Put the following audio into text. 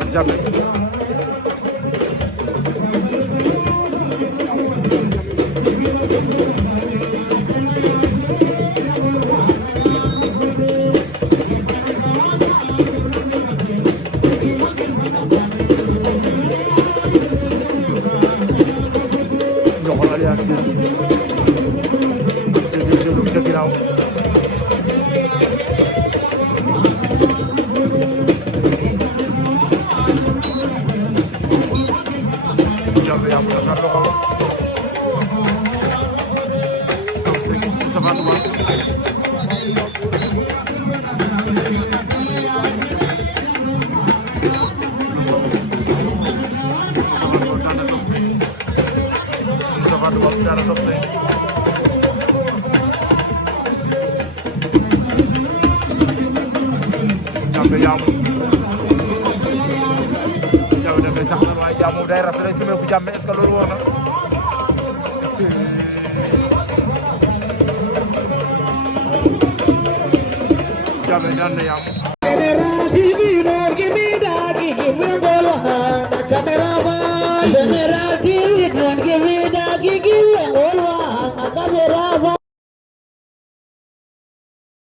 xar Jammeh Ndiokhoul alias Diène ca ginnaaw Jammeh yaa mu defar loxo comme ça gis Moussa Fatuma dara dox say Jammeh yaa mu Jammeh dafay sax na waaye Jammeh day rasu day sumeeku Jammeh est-ce que loolu wóor na Jammeh daan na yaa mu TV, no, give me that, give me the